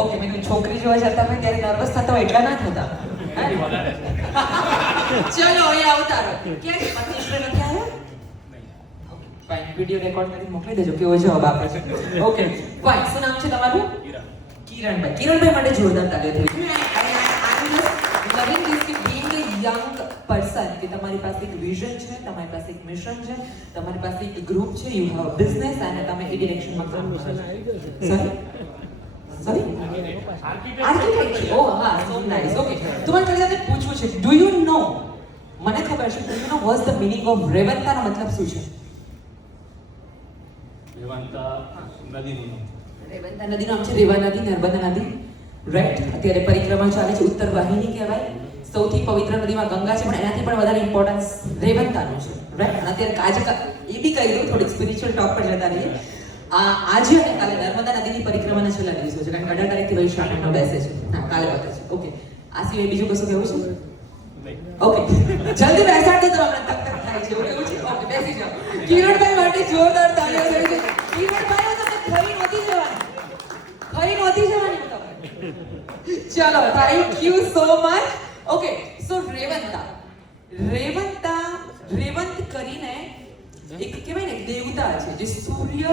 okay મેં છોકરી જોવા જતા હોય ત્યારે નર્વસ થતા હોય એટલા ના થતા ચલો અહીંયા આવતા રહો ક્યાં છે પતિશ્રી નથી આવ્યા ફાઇન વિડિયો રેકોર્ડ કરી મોકલી દેજો કેવો જવાબ આપે છે ઓકે ફાઇન શું નામ છે તમારું કિરણભાઈ માટે જોરદાર તાળીઓ થઈ લવિંગ ધીસ કે બીઈંગ અ યંગ પર્સન કે તમારી પાસે એક વિઝન છે તમારી પાસે એક મિશન છે તમારી પાસે એક ગ્રુપ છે યુ હેવ બિઝનેસ અને તમે એ ડિરેક્શનમાં કામ કરો સોરી આર્કિટેક્ટ ઓ હા સો નાઇસ ઓકે તમારે ખાલી સાથે પૂછવું છે ડુ યુ નો મને ખબર છે do you know what's the meaning of રેવંતાનો મતલબ શું છે રેવંતા નદીનું રેવંતા નદીનું નામ છે રેવા નદી નર્મદા નદી રાઈટ અત્યારે પરિક્રમા ચાલે છે ઉત્તર વાહિની કહેવાય સૌથી પવિત્ર નદીમાં ગંગા છે પણ એનાથી પણ વધારે ઇમ્પોર્ટન્સ રેવંતાનું છે રાઈટ અને અત્યારે એ બી કહી દઉં થોડીક સ્પિરિચ્યુઅલ ટોક પર જતા રહીએ આજે અને કાલે નર્મદા નદીની પરિક્રમાના છેલ્લા દિવસો છે કારણ કે 18 તારીખથી વૈશાખમાં બેસે છે હા કાલે પતે છે ઓકે આ સિવાય બીજું કશું કહેવું છે ઓકે જલ્દી બેસાડ દો હમણાં તક થાય છે ઓકે ઓકે બેસી જાઓ કિરણભાઈ માટે જોરદાર તાળીઓ થઈ છે કિરણભાઈ તમે ખરી નહોતી જવાની ચલો thank you so much okay so Revanth કરીને એક કહેવાય ને દેવતા છે જે સૂર્ય